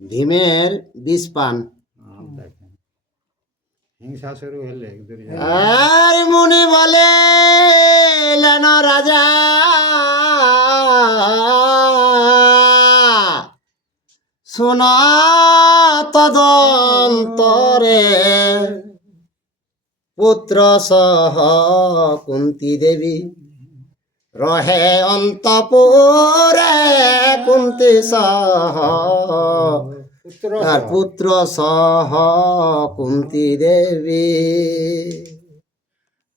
ভীমের বিষ পান। হিংসা শুরু হলে আর মুনি বলে রাজা শোন তদন্তরে পুত্র সহ কুন্তি দেবী রহে অন্তপুরে কুন্তি সহ আর পুত্র সহ কুন্তি দেবী।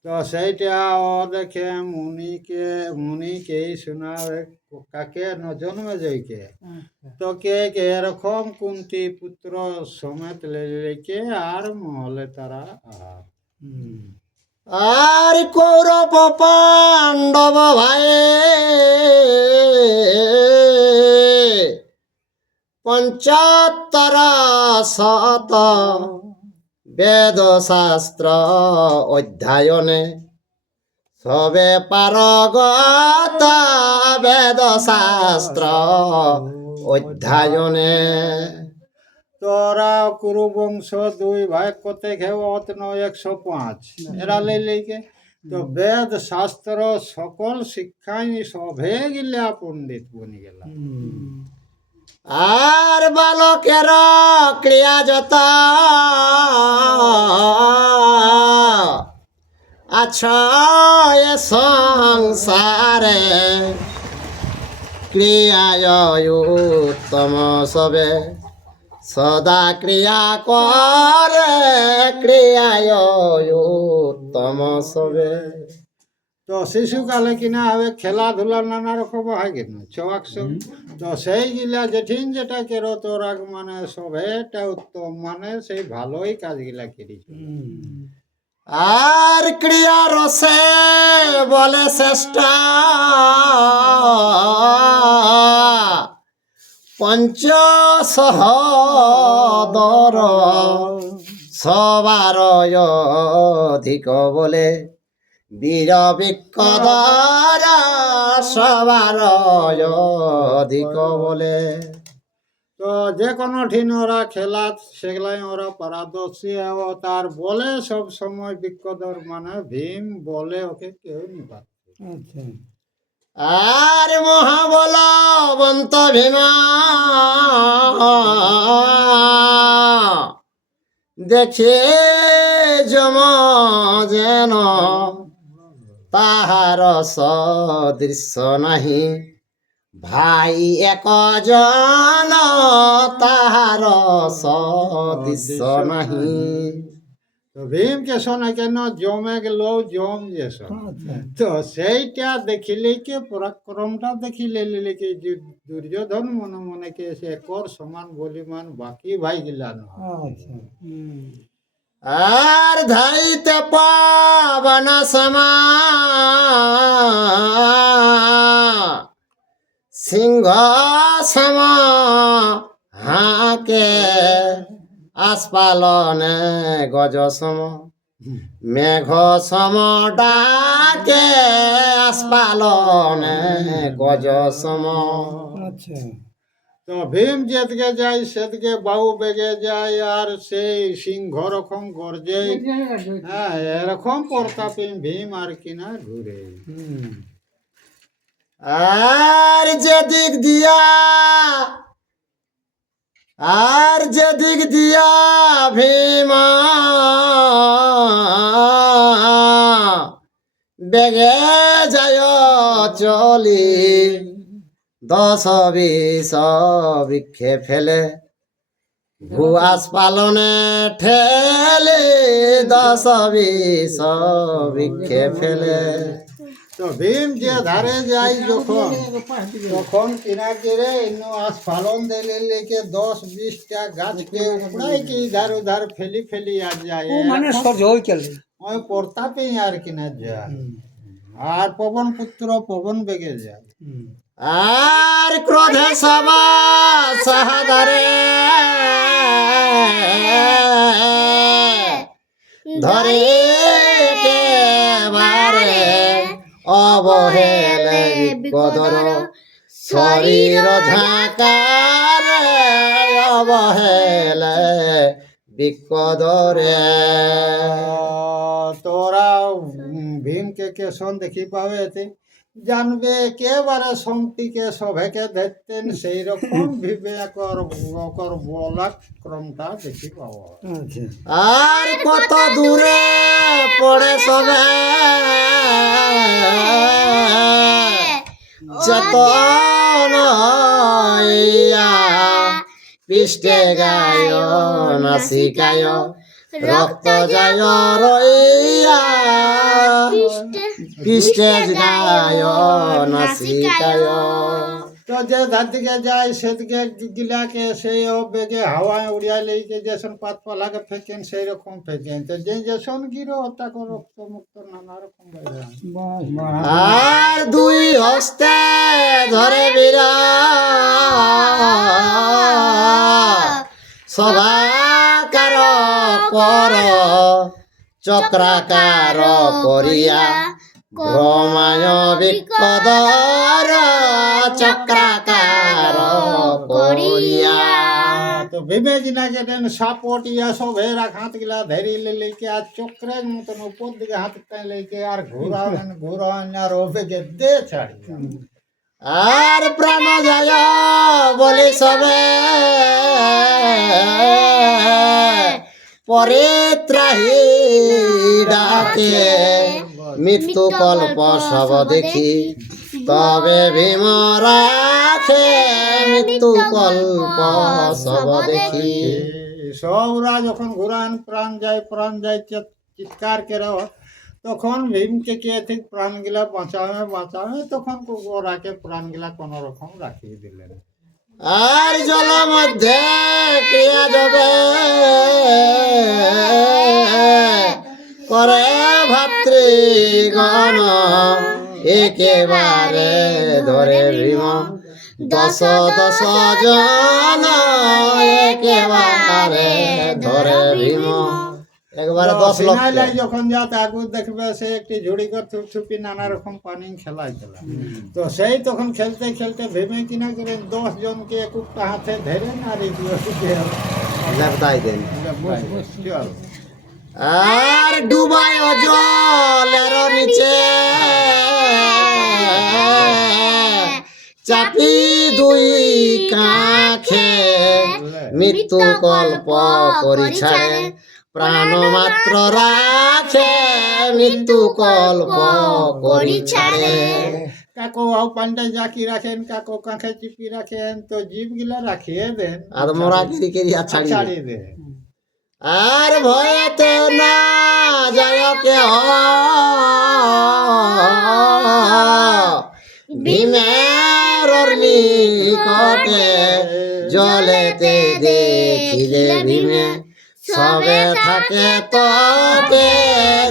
তো সেইটা ও দেখে মুনিকেই শোনাবে কাকে জন্মে যাইকে তো কে এরকম কুন্তি পুত্র সমেত লেকে আর মহলে তারা আর কৌরব পাণ্ডব ভাই পঞ্চাত্তর শত বেদ শাস্ত্র অধ্যয়নে সবে পারগত বেদ শাস্ত্র অধ্যয়নে। তোরা কুরু বংশ দুই ভাই কতে ঘেউ অতন 105 এরা লেকে তো বেদ শাস্ত্র সকল শিক্ষাই সবে গিলা পণ্ডিত বনি গেল। আর বালকের ক্রিয়া যত আচ্ছা এ সংসারে ক্রিয়ায় উত্তম সবে সদা ক্রিয়া করে ক্রিয়ায় উত্তম সবে। তো শিশুকালে কিনা হবে খেলাধুলা নানা রকম হয় কিনা ছয়াকশো তো সেইগুলা যেঠিন যেটা কেরো তোরা মানে সবেটা উত্তম মানে সেই ভালোই কাজগুলা করিস। আর ক্রিয়া রসে বলে শ্রেষ্ঠা পঞ্চসহদর সবার অধিক বলে বীর বিক্রদর সবার অধিক বলে। তো যে কোনো ঠিন ওরা খেলা সেগুলাই ওরা পারদর্শী ও তার বলে সব সময় বিক্রদর মানে ভীম বলে ওকে কেউ নি পারছে। আর মহাবলবন্ত ভীমা দেখে যম যেন তাহার সদৃশ্য নাহি ভাই একজন তাহার সদৃশ্য নাহি। তো ভীমকে শোনে কেন জমে গেল জম যে তো সেইটা দেখিলে কে পরাক্রমটা দেখিলে কি দুর্যোধন মনে মনে কে সে কর সমান বলিমান বাকি ভাই গিলা না। আর ধাইতে পাবন সমা সিংহ সম হাকে আসপালনে গজ সম মেঘ সম ডাকে আসপালনে গজ সম। তো ভীম যেদিকে যায় সেদিকে বাহু বেগে যায় আর সেই সিংহ রকম গর্জে হ্যাঁ এরকম প্রতাপে ভীম আর কিনা ঘুরে। আর যেদিক দিয়া ভীমা বেগে যায় চলি 10-20 বৃক্ষে ফেলে ভুয়াস পালনে ঠেলে 10-20 বৃক্ষে ফেলে। তো ভীম যে ধারে যাই যখন তখন কিনা করে আস পালন দিলে লেকে 10-20টা গাছকে উপড়াই কি ধার উধার ফেলি ফেলি আর যায় মানে ওই প্রতাপে আর কিনা যায়। আর পবন পুত্র পবন বেগে যায়। আর ক্রোধে সবা সাহাদারে ধরে কেবারে অবহেলে বিপদর শরীর ঝাঁকার অবহেলে বিকদরে তোরা ভীমকে কেশন দেখি পাবে এতে জানবে একেবারে শক্তিকে সবেকে ধরতেন সেই রকম বিবেকর অকর বলা ক্রমটা দেখি পাবো। আর কত দূরে পড়ে সবে চেতন হইয়া পৃষ্ঠে গায় নাসিকায় রক্ত যায় রইয়া পৃষ্ঠে গায় নাসিকায়। তো যে ধার দিকে যায় সেদিকে গিলাকে সেই বেগে হাওয়ায় উড়িয়া লেগে যেসন পাতপালাকে ফেকেন সেই রকম ফেকেন। তো যে যেসন গিরো তাকে রক্ত মুক্ত নানা রকম বাইরে। আর দুই হস্তে ধরে বীরা সভাকার কর চক্রাকার করিয়া ক্রমায় বিকদর চক্রাকার করিয়া। তো ভীমেজিনা যেতেন সাপটিয়া সবের হাত গিলা ধরি লেকে আর চক্রের মতন উপর দিকে হাত লেকে আর ঘুরান আর ও বেগে দে ছাড়ি। আর প্রাণ যায় বলি সবে পরিত্রাহী ডাকে মৃত্যু কল্প সব দেখি তবে ভীম রাখে মৃত্যু কল্প সব দেখি। সবরা যখন ঘুরান প্রাণ যায় চিৎকার করে তখন ভীমকে কে ঠিক প্রাণ গিলা বাঁচাবে তখন ওরাকে প্রাণ গিলা কোন রকম রাখিয়ে দিলেন। আর জল মধ্যে ক্রিয়া যাবে করে ভাতৃগণ একেবারে ধরে ভীম দশ জন একেবারে ধরে ভীম একবারে 10 লক্ষ। যখন যাতে আগুন দেখবে সে একটি ঝুড়ি কর ছুপি নানা রকম পানি খেলায় তো সেই তখন খেলতে খেলতে ভেবে কিনা করে 10 জনকে একটা হাতে ধরে আর দেন আর ডুবায় জলের নিচে চাপি দুই কাঁখে মৃত্যু কল্প করি ছাড়ে প্রাণ মাত্র রাখে মৃত্যু কল্প করি ছাড়ে। কাকো পান্ডা জাকি রাখেন কাকো কাঁখে চিপি রাখেন তো জীব গিলা রাখিয়ে দেন আর মোরা গিরি ছাড়িয়ে দেন। আর ভয়েতে না যায় কে ভীমের নিকটে জলেতে দেখিলে ভীমে সবে থাকে তবে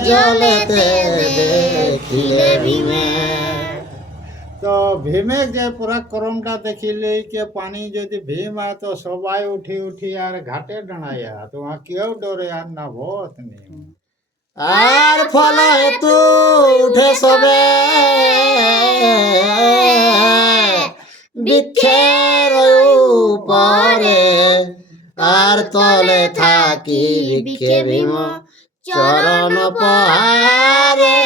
জলেতে দেখিলে ভীমে। তো ভীমে যে পরাক্রমটা দেখিলে কে পানি যদি ভীম আয় তো সবাই উঠি আর ঘাটে দাঁড়াইয়া তোমার কেউ ডরে আর না ভোত নেই। আর ফল হেতু উঠে সবে বৃক্ষের উপরে আর তলে থাকি বৃক্ষে ভীম চরণ পাহাড়ে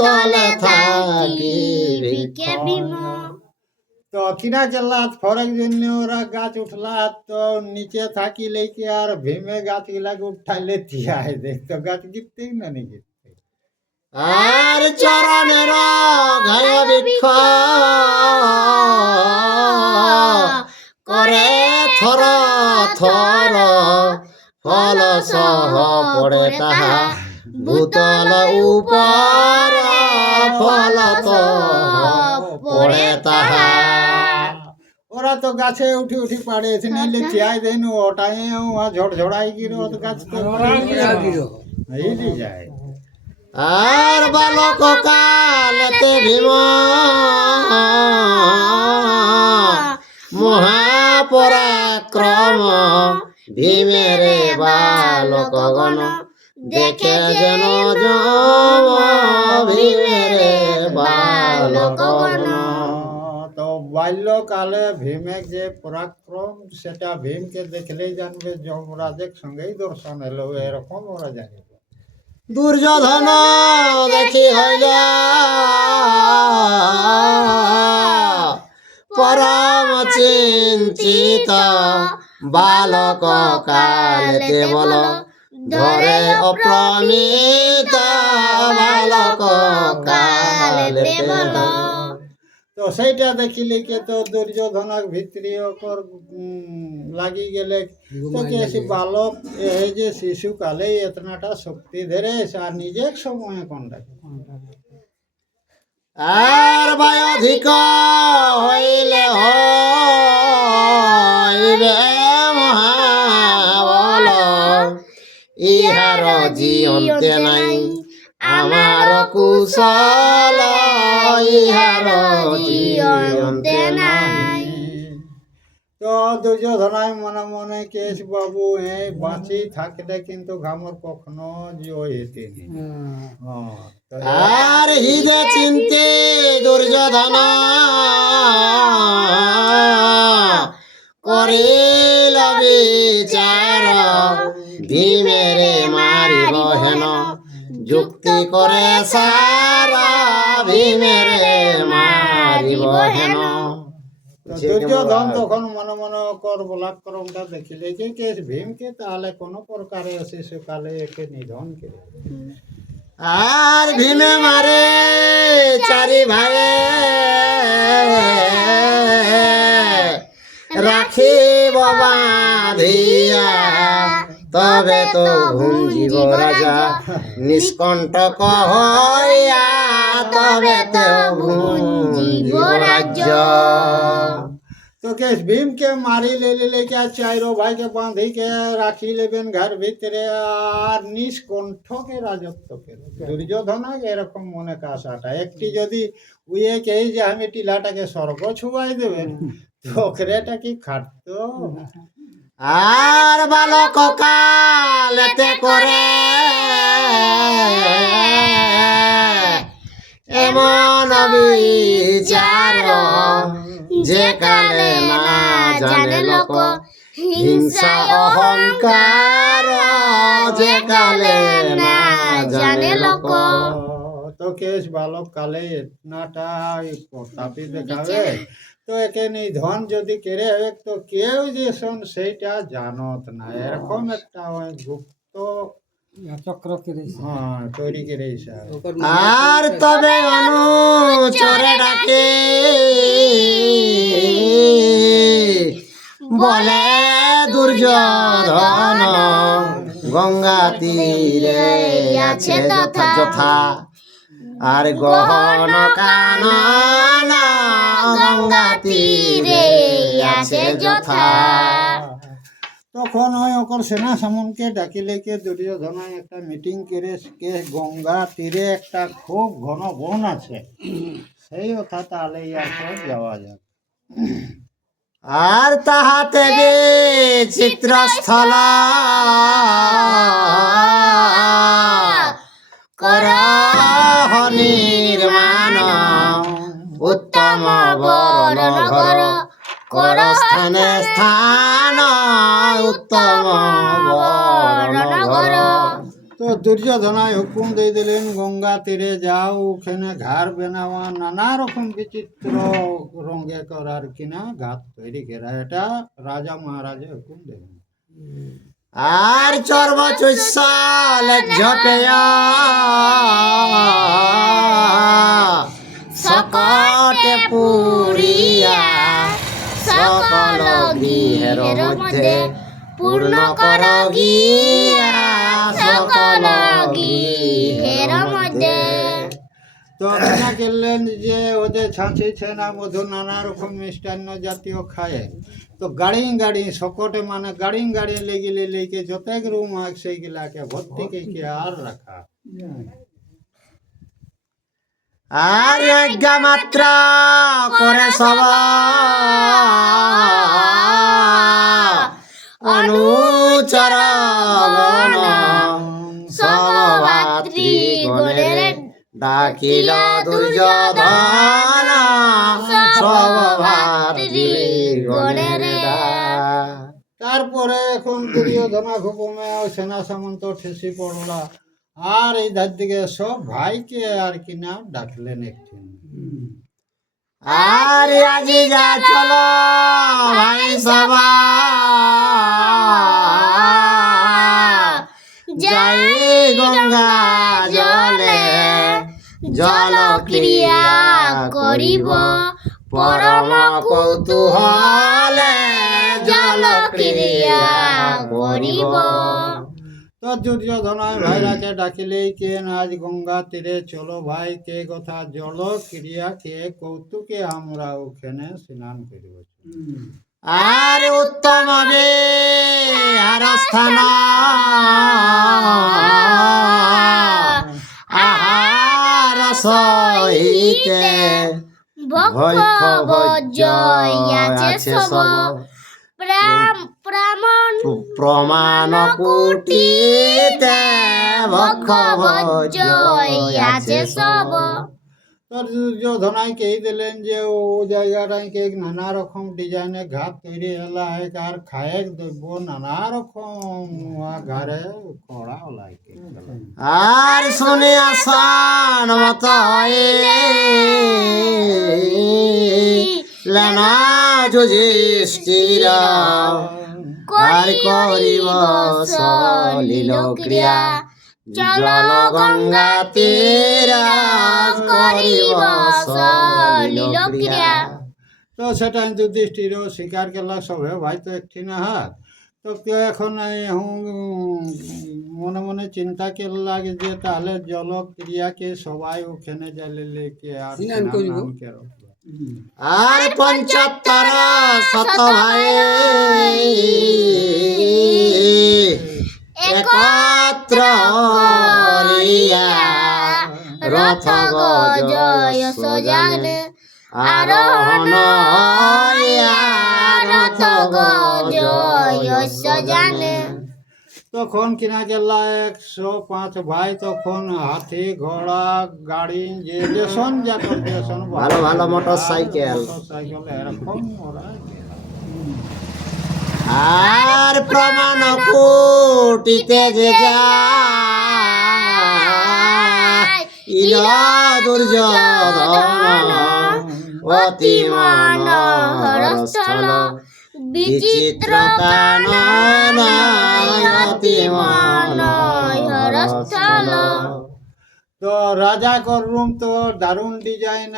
তলে থাকি বৃক্ষে ভীম। তো কিনা চাল্লা ফরেক জন্য ওরা গাছ উঠলা তো নিচে থাকি লেকে আর ভীমে গাছ গিলাকে উঠাইলে তিয়াই দেখতো গাছ গিরতে না নি গিরতে। আর চরণের ঘায় বৃক্ষ করে থর থর ফল সহ পড়ে তাহা ভূতল উপর ফল তো পড়ে তাহা। ওরা তো গাছে উঠি পাড়ে নিলে তিয়াই দেন ওটাই ঝড়ঝড়াই গিরো গাছ তো যায়। আর বালক কালেতে ভীম মহাপরাক্রম ভীমেরে বালক গণ দেখে যেন ভীমেরে বালক গণ। তো বাল্যকালে ভীমের যে পরাক্রম সেটা ভীমকে দেখলেই জানবে যমরাজের সঙ্গেই দর্শন এলো, এরকম ওরা জানবে। দুর্যোধন দেখি হইল পরম চিন্তিত, বালক কালেতে বল ধরে অপ্রমিত, বালক কালেতে বল। তো সেইটা দেখিলে কে তো দুর্যোধনক ভিতরি ওকর লাগি গেলে তো কে সে বালক এই যে শিশুকালে এতনাটা শক্তি ধরে আর নিজের সময় কোনটা আর বয়োধিক হইলে হইবে মহাবল, ইহার জিয়ন্তে নাই আমার কুশল, ইহার জিয়ন্তে নাই। তো দুর্যোধনায় মনে মনে কেশ বাবু এই বাঁচি থাকলে কিন্তু ঘামর কখনো জয়েতে আর হৃদে চিন্তে দুর্যোধন করিল বিচার, ভীমেরে মারিব হেন যুক্তি করে সারা, ভীমেরে মারিব হেন। দুর্যোধন তখন মনে মনে কর বলাক্রমটা দেখিলে যে কে ভীমকে তাহলে কোনো প্রকারে শিশুকালে একে নিধন করে। আর ভীমে মারে চারি ভাই রাখিব বাঁধিয়া, তবে তো ভুঞ্জিব রাজা নিষ্কণ্টক হইয়া, তবে তো ভুঞ্জিব রাজ্য। তো কেশ ভীমকে মারি লেকে চাইরো ভাইকে বাঁধি কে রাখি লেবেন ঘর ভিতরে আর নিষ্কণ্ঠকে রাজত্ব করে। দুর্যোধন এরকম মনে কাশাটা একটি যদি উয়ে কে যে আমি টিলাটাকে স্বর্গ ছুবাই দেবেন ওখরেটা কি খাটতো। আর বালক কালেতে করে এমন বিচার, যে কালে না জানে লোক হিংসা অহংকার, যে কালে না জানে লোক। তো কেশ বালক কালে এতনাটা প্রতাপী দেখাবে, তো একে নিধন যদি কেড়ে হবে তো কেউ যে শোন সেইটা জানত না, এরকম একটা গুপ্ত চক্র তৈরি করে। আর তবে অনুচরে ডাকে বলে দুর্যোধন, গঙ্গা তীরে আছে যথা, আর গহন কানন গঙ্গা তীরে আছে যথা। তখন ওই ওকর সেনা সামনকে ডাকিলে কে দুর্যোধন একটা মিটিং করে কে গঙ্গা তীরে একটা খুব ঘন বন আছে, সেই কথা তাহলে ইয়ার যাওয়া যাক। আর তাহাতে চিত্রস্থল কর নির্মাণ, উত্তম বন ঘর কর স্থানে স্থান, উত্তম বন ঘর। তো দুর্যোধনায় হুকুম দিয়ে দিলেন গঙ্গা তীরে যাও, ওখানে ঘর বানাওয়া নানা রকম বিচিত্র রঙে করার কিনা ঘাট তৈরি করা, এটা রাজা মহারাজা হুকুম দিলেন। আর চর্ব চৈশাল ঝপেয়া সকটে পুরিয়া, সকল গৃহের মধ্যে পূর্ণ কর গিয়া, সকল গৃহের মধ্যে। তো রাজা করলেন যে ওদের ছাঁচি ছেনা মধু নানা রকম মিষ্টান্ন জাতীয় খায়, তো গাড়ি সকটে মানে গাড়ি লেগে যতেক রুম হয় সেইগুলাকে ভর্তি কে আর রাখা। আর যজ্ঞা মাত্র করে সব অনুচর গণ, সব ভাতৃগণের ডাকিল দুর্যোধন, সব ভাতৃগণের ডাক। তারপরে এখন দুর্যোধনা হুকুমে সেনা সামন্ত ঠেসি পড়লা, আর এই ধার দিকে সব ভাইকে আর কিনা ডাকলেন একটি। আর আজি যা চলো ভাই সবা যাই গঙ্গা জলে জল ক্রিয়া করিব পরম কৌতূহলে জল ক্রিয়া করিব। তো দুর্যোধনায় ভাইরাকে ডাকিলেই কে আজ গঙ্গা তীরে চলো ভাই, কে কথা জল ক্রিয়া কে কৌতুকে আমরা ওখানে স্নান করিব। আর উত্তম বিহার স্থান আহার সহিতে ভক্ষ ভোজ্য আছে সব প্রমাণ কুটিতে ভক্ষ ভোজ্য আছে সব। তো দুর্যোধনায় কে দিলেন যে ও জায়গাটায় কে নানা রকম ডিজাইনের ঘাট তৈরি হলা আর খায়েক দ্রব্য নানা রকম ঘরে কড়া লাগে। আর শুনে আসান মত লেনা যুধিষ্ঠির আর করিব সলিল ক্রিয়া জল গঙ্গা তীরা করিব সলিল ক্রিয়া। তো সেটা যুধিষ্ঠির স্বীকার করলা সবে ভাই তো একটি না হাত। তো কেউ এখন মনে মনে চিন্তা করলা যে তাহলে জল ক্রিয়াকে সবাই ওখানে জ্বালে লেকে আর স্নান করব। আর ৭৫ শত ভাই একত্র করিয়া রথ গজয় সজান আরোহণ হইয়া রথ গজয় সজান। তখন কিনা গেলা ১০৫ ভাই তখন হাতি ঘোড়া গাড়ি যে যেসন যাতন যেসন ভালো ভালো মোটরসাইকেল এরকম ওরা। আর প্রমাণ কুটিতে যে যায় ইল দুর্যোধন অতি মনোহর স্থল বিচিত্র কানন অতি মনোহর স্থল। তো রাজা কর রুম তো দারুণ ডিজাইন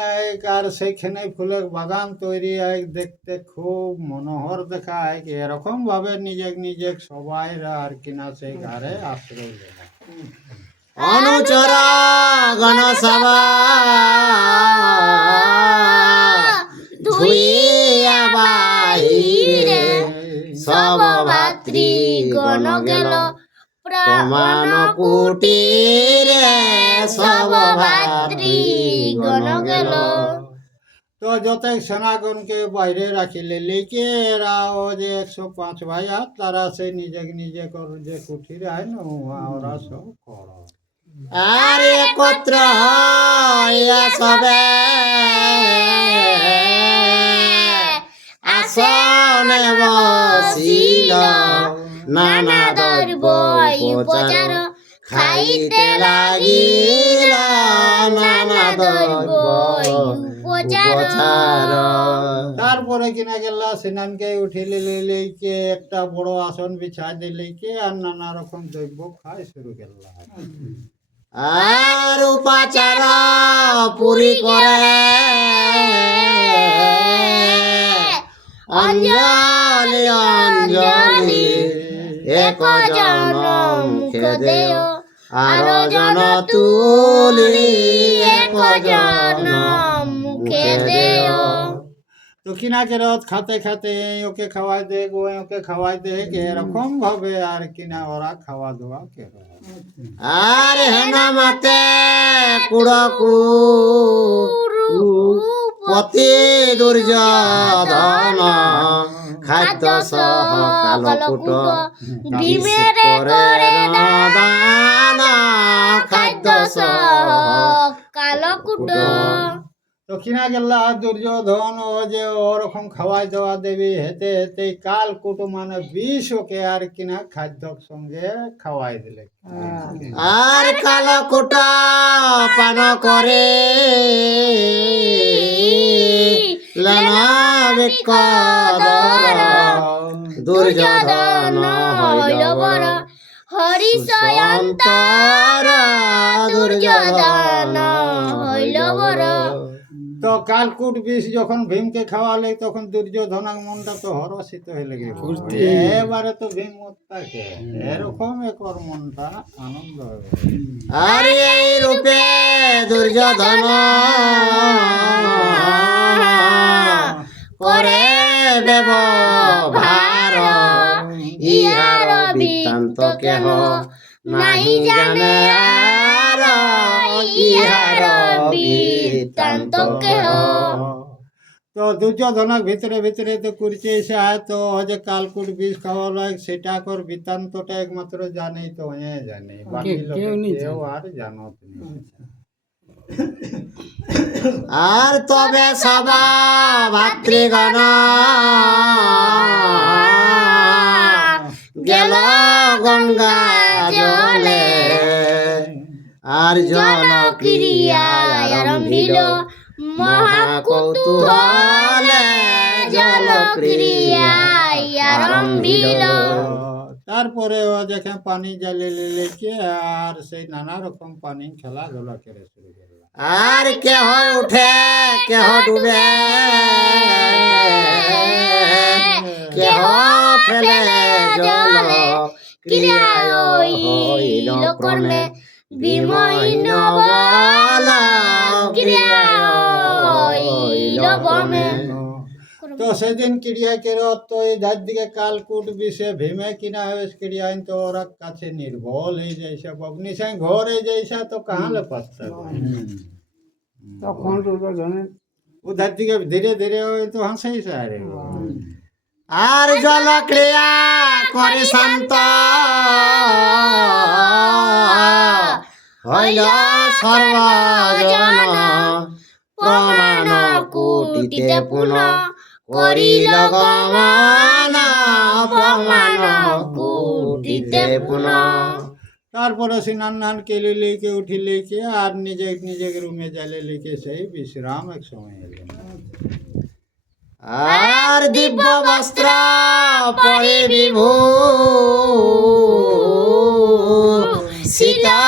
আর সেইখানে ফুলের বাগান তৈরি দেখতে খুব মনোহর দেখা এরকম ভাবে নিজে সবাই আর কিনা সেই ঘরে আশ্রয় দেয়। অনুচর গণসভা ধুইয়া বাহিরে সব ভাতৃগণ গেল প্রমাণ কুটিরে সব ভাতৃগণ গেল। তো যত সেনাগণকে বাইরে রাখিলে লেকে এরা ও যে ১০৫ ভাই আর তারা সেই নিজে কর যে কুঠিরে হয় না ওরা সব কর। আর একত্র হইয়া সবে আসনে বসিল নানা দ্রব্য উপচার খাইতে লাগিল নানা দ্রব্য উপচার। তারপরে কিনা গেলা সিনানকে উঠিলে লেকে একটা বড় আসন বিছাই দিলে কে আর নানা রকম দ্রব্য খাই শুরু করলা। আর উপাচার পুরি করে অঞ্জলি অঞ্জলি এক জন মুখদেয় আর জন তুলি এক জন মুখে দেয়। তো কিনাকে রথ খাতে খাতে ওকে খাওয়াই দে ওকে খাওয়াই দে এরকম ভাবে আর কিনা ওরা খাওয়া দাওয়া করে। আর হেনা মাতে কুড়কু পতি দুর্যোধন খাদ্য সহ কালকুট ডিমের করে দান খাদ্য সহ কালকুট। তো কিনা গেলা দুর্যোধন ও যে ওরকম খাওয়াই দেওয়া দেবী হেতে হেতে কালকুট মানে বিষ ওকে আর কিনা খাদ্যর সঙ্গে খাওয়াই দিলে। আর কালকুটা পান করে লেনা বিকদর দুর্যোধন হইল বড় হরিশয়ন্তর দুর্যোধন হইল বড়। তো কালকুট বিষ যখন ভীমকে খাওয়ালে তখন দুর্যোধনের মনটা তো হরষিত হয়ে লেগে এবারে তো ভীম থাকে এরকম একর মনটা আনন্দ হবে। আর এই রূপে দুর্যোধন করে ব্যবহার ইহার বৃত্তান্ত কেহ নাই জানে আর ইহার বৃত্তান্ত কেহ। তো দুর্যোধনের ভিতরে ভিতরে তো করছে তো যে কালকুট বিষ খাওয়া লাগে সেটা কর বৃত্তান্তটা একমাত্র জানেই তো জানে, বাকি লোকে কেউ আর জানত না। আর তবে সবা ভাতৃগণ গেল গঙ্গা জলে আর জল ক্রিয়ায় আরম্ভিল মহাকৌতূহলে জল ক্রিয়ায় আরম্ভিল। তারপরে ও দেখে পানি জ্বালিয়ে লেকে আর সেই নানা রকম পানি খেলাধুলা করে শুরু করল। আর কেহ উঠে কেহ ডুবে কেহ ফেলে জল ক্রিয়ায় হইল কর্মে বিময়ীন বল ক্রিয়ায় হইল বর্মে। তো সেদিন ক্রিয়া কেরত তো এই ধার দিকে কালকুট বিষে ভীমে কিনা হবে ক্রিয়া তো ওরা কাছে নির্বল হয়ে যাইছে বগ্নি সাই ঘর হয়ে যাইছে তো কাহালে পাচ্ছে তখন দুর্যোধনের উধার দিকে ধীরে ধীরে তো হাসাইছে আরে। আর জল ক্রিয়া করে শান্ত হইল সর্বজন প্রমাণ কুটিতে পুনঃ করিল গমন প্রমাণ কুটিতে পুনঃ। তারপরে সে নান কেলে লেকে উঠি লেকে আর নিজে নিজে রুমে জ্বালে লেকে সেই বিশ্রাম এক সময় এলেন। আর দিব্য বস্ত্র পরে বিভূ সীতা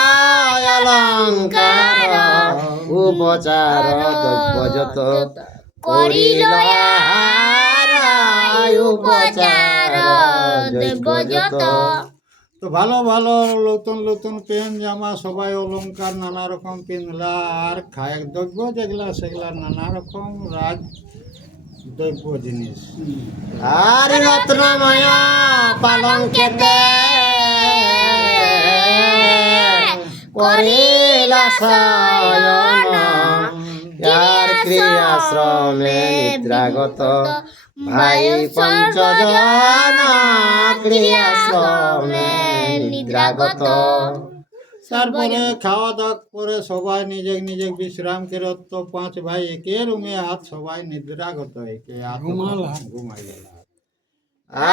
অলঙ্কার উপচার দ্রব্যযত করিল উপচার দ্রব্যযত। তো ভালো ভালো নতুন নতুন পেন জামা সবাই অলঙ্কার নানা রকম পিনলা আর খায় দ্রব্য যেগুলা সেগুলা নানা রকম রাজ দ্রব্য জিনিস। আর রত্নময় পালঙ্কেতে করিল শয়ন আর ক্রিয়াশ্রমে নিদ্রাগত ভাই পঞ্চজন ক্রিয়াশ্রমে নিদ্রাগত। তারপরে খাওয়া দাওয়া করে সবাই নিজে নিজে বিশ্রাম করে তো পাঁচ ভাই একে রুমে হাত সবাই নিদ্রাগত একে ঘুমাই গেল।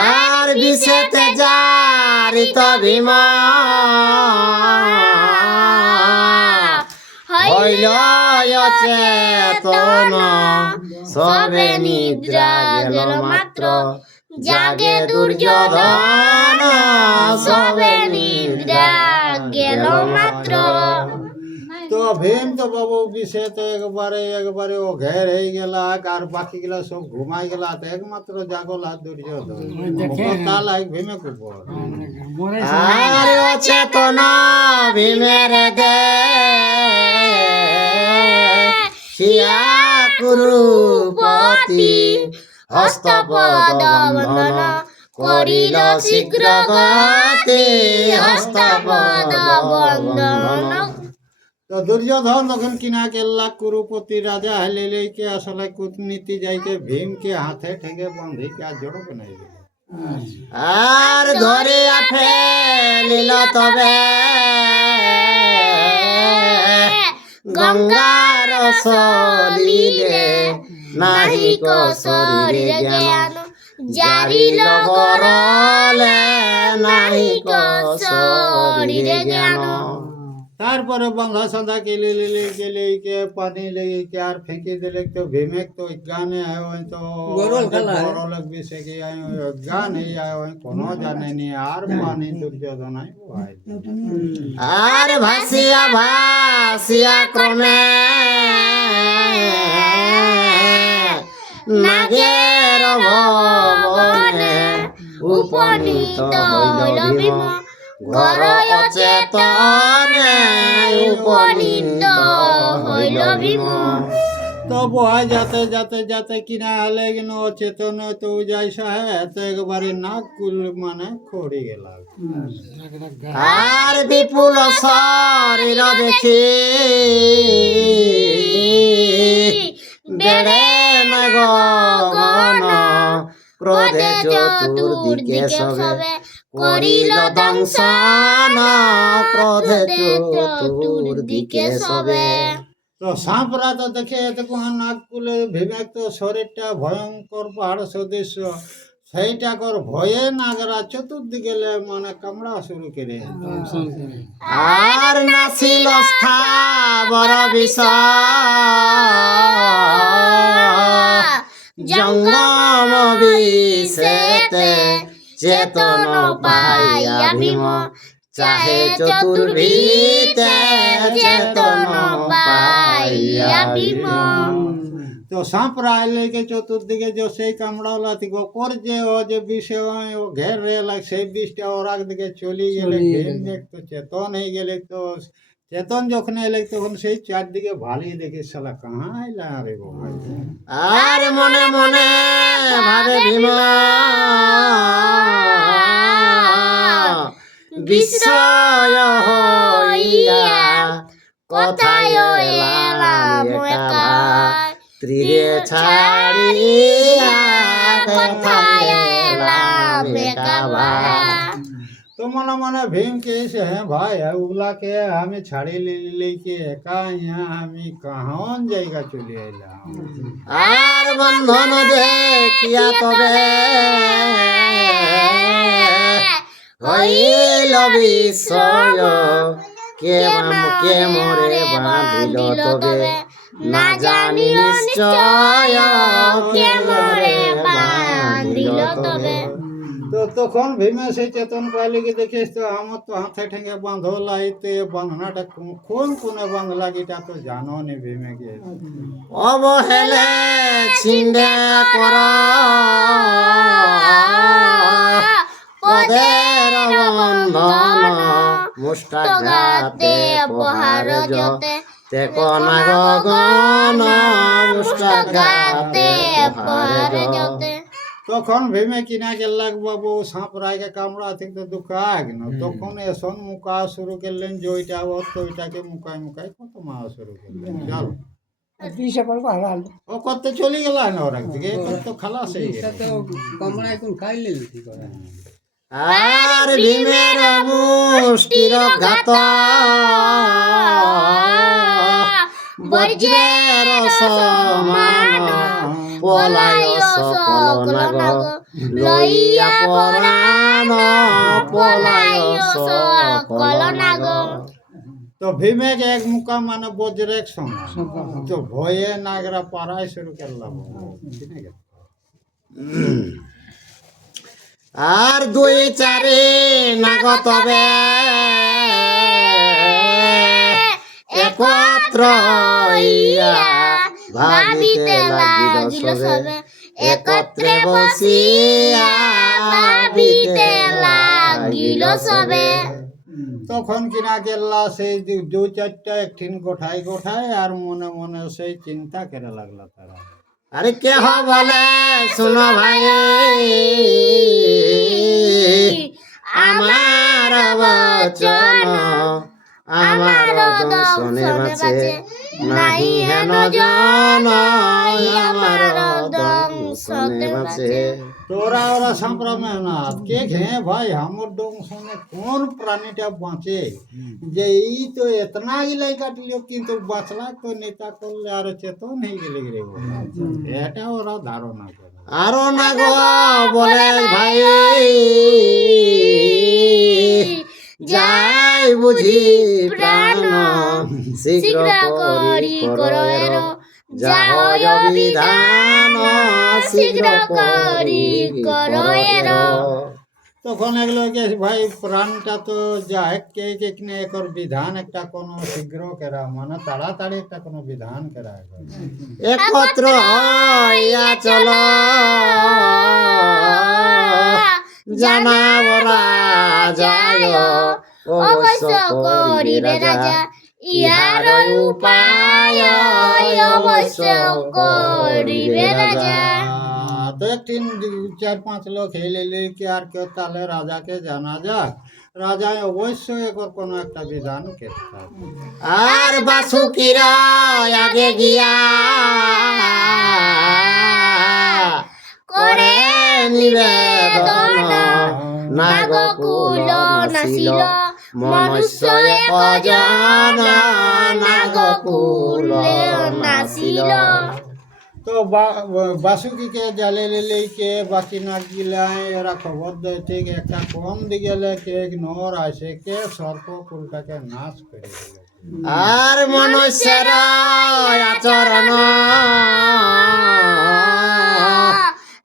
আর বিষেতে জারিত ভীম হইল অচেতন সবে নিদ্রা গেল মাত্র জাগে দুর্যোধন সবে নিদ্রা গেল মাত্র। তো ভীম তো বাবু বিষে তো একবারে ও ঘের হয়ে গেল আর বাকি গুলা সব ঘুমাই গেল একমাত্র জাগল আর দুর্যোধন তাল ভীমে কুপর। আর অচেতন ভীমের দে শিয়া কুরুপতি হস্তপদ বন্দন করিল শীঘ্র গতি হস্তপদ বন্দন। তো দুর্যোধন তখন কিনা কেল্লা কুরুপতি রাজা হেলে লেকে আসলে কূটনীতি যাইতে ভীমকে হাতে ঠেকে বাঁধিকে আর জড়ক নাই দিল। আর ধরিয়া ফেলিল তবে গঙ্গার চলিলে নাহিক শরীরে জ্ঞান জারি লগরলে নাহিক শরীরে জ্ঞান। তারপরে বন্ধা সন্ধ্যা কেলে লেলে গেলে কে পানি লেগে কে আর ফেঁকে দিলে তো ভীমেক তো গানে আয় তো বড় লাগবে সে কি গান এই আয় কোনো জানে নি আর পানি দুর্যোধনাই আর ভাসিয়া ভাসিয়া ক্রমে নাগের ভবনে উপনীত হইল ভীম ঘর অচেতনে উপনীত হইল ভীম। তো বহায় যাতে যাতে যাতে কিনা হলে কিন অচেতন তো যাই সাহে তো একবারে নাক কুল মানে খড়ি গেল। আর বিপুল শরীর দেখি বেড়ে গগন ক্রোধে চতুর্দিকে সবে করিল দংশন ক্রোধে চতুর্দিকে সবে। তো সাঁপরা তো দেখে এতক্ষণ নাক কুলে ভীমেক তো শরীরটা ভয়ঙ্কর পাহাড় সদৃশ্য সেইটা কর ভয়ে নাগরা চতুর্দিকে মানে কামড়া শুরু করে। আর নাছিল স্থাবর বিষয় জঙ্গম বিষেতে চেতন পাইয়া ভীম চাহে চতুর্ভীতে চেতন পাইয়া ভীম। তো সাঁপরা এলে চতুর্দিকে যে সেই কামড়াওলা থেকে ওপর যে ও যে বিষয় ও ঘের রেলা সেই বিষটা ওর দিকে চলে গেলে তো চেতন হয়ে গেলে তো চেতন যখন এলে তখন সেই চারদিকে ভালিয়ে দেখে শালা কাহা এলা রে বাবা। আর মনে মনে ভাবে ভীম বিস্ময় হইয়া কথায় এলাম একা তীরে ছাড়িয়া কথায় এলাম একা ভাই। তো মনে মনে ভীম কে হ্যাঁ ভাই ওগুলাকে আমি ছাড়ি লিখে একা यहाँ আমি কাহন জায়গা চলে এলাম। আর বন্ধন দেখিয়া তবে হইল বিস্ময় কে মোরে বাঁধিল তবে না জানি নিশ্চয় কে মোরে বাঁধিল তবে। তো তখন ভীমে সেই চেতন পাইলে কি দেখিস তো আমার তো হাতে ঠেঙে বাঁধলা এতে বাঁধনাটা কোন কোনে বাঁধলা গিটা তো জানো নি ভীমে কে অবহেলে ছিন্ডে কর পদের বন্ধন মুষ্টাঘাতে পহার যতে তে কনা গগন মুষ্টাঘাতে পহার যতে। তখন ভীমে কিনা গেলাক বাবু সাঁপ রায়কে কামড়া থেকে তো দুঃখ না তখন এসন মুকা শুরু করলেন যে ওইটা অত ওইটাকে মুকায় মুকায় কত মারা শুরু করলেন চল ও কত চলে গেল না ওর দিকে কত খালাস হয়ে গেল। আর ভীমের মুষ্টির ঘাত বজ্রের সমান পলায় সকল নাগ লইয়া পরাণ পলায় সকল নাগ। তো ভীমেক এক মুকা মানে বজ্রের সমান তো ভয়ে নাগরা পাড়ায় শুরু করলাম। আর দুই চারি নাগ তবে একত্র হইয়া ভাবিতে লাগিল সবে একত্রে বসিয়া ভাবিতে লাগিল সবে। তখন কিনা গেল্লা সেই দু চারটা একঠিন গোঠায় গোঠায় আর মনে মনে সেই চিন্তা করে লাগলা তারা। আরে কেহ বলে শুনো ভাই আমার বচন আমার দর্শনে বাঁচে নাহি হেন জন আমার সনে বাঁচে। তোরা ওরা সাঁপড়া মেহনত কে ঘে ভাই আমার ডোম শুনে কোন প্রাণীটা বাঁচে যে এই তো এতনা গিলাই কাটলিও কিন্তু বাঁচলা তো নেতা করলে আর চেতন হয়ে গেলে রে এটা ওরা ধারণা করে। আরো না গো বলে ভাই যাই বুঝি প্রাণ শীঘ্র করি করয়ের যা হয় বিধান শীঘ্র করি করয়ের। তখন এগুলো কে ভাই প্রাণটা তো যায় কে কে কিনে একর বিধান একটা কোনো শীঘ্র কেরা মানে তাড়াতাড়ি একটা কোনো বিধান কেরা একত্র হইয়া চল জানাবরা যায় অবশ্য করিবে রাজা ইহার উপায় অবশ্য করিবে রাজা। তো একদিন 4-5 লোক হেলে কি আর কেউ তাহলে রাজাকে জানা যাক রাজা অবশ্যই একর কোনো একটা বিধান করতে হবে। আর বাসুকির আগে গিয়া করে নিবেদন নাগকুল নাসিল মনুষ্য একজন নাগকুল নাসিল। তো বাসুকিকে জালে লেকে বাকি না গিলাই ওরা খবর দেয় ঠিক একটা কম দিকে কে নর আসে কে সর্প কুলটাকে নাশ করে দিল। আর মনুষ্যের আচরণ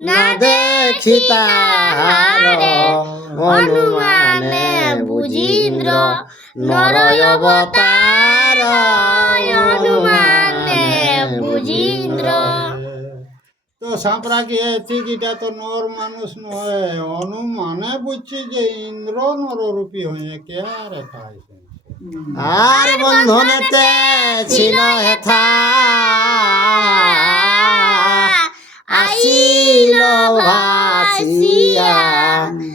না দেখি তাহার অনুমানে বুঝিন্দ্র নর অবতার অনুমানে বুঝিন্দ্র। তো সাঁপড়া কি ঠিক এটা তো নর মানুষ নয় অনুমানে বুঝছি যে ইন্দ্র নররূপী হয়ে কে আর এটা আইছে। আর বন্ধনেতে ছিল হেথা আসিল ভাসিয়া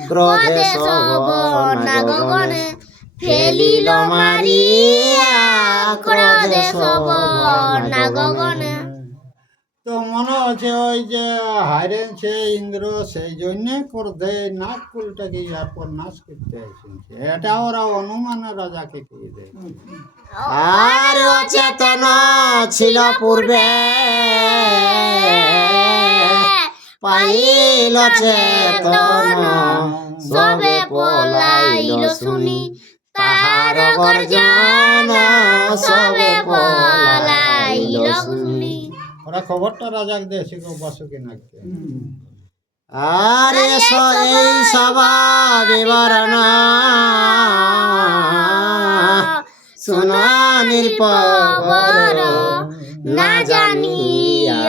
ক্রোধে সব নাগগণে ফেলিল মারিয়া ক্রোধে সব নাগগণে। তো মনে হচ্ছে ওই যে হারেন সে ইন্দ্র সেই জন্যে ক্রোধে নাক কুলটাকে ইয়ার পর নাশ করতে এসেছে এটা ওরা অনুমানে রাজাকে দিয়ে দেয়। আর অচেতন ছিল পূর্বে পাইল চেতন সবে পলাইল শুনি তাহার গর্জন সবে পলাইল শুনি। ওরা খবরটা রাজাকে দিয়েছে গো বাসুকি নাককে। আর এই সব বিবরণ শুনো নির্পবর না জানি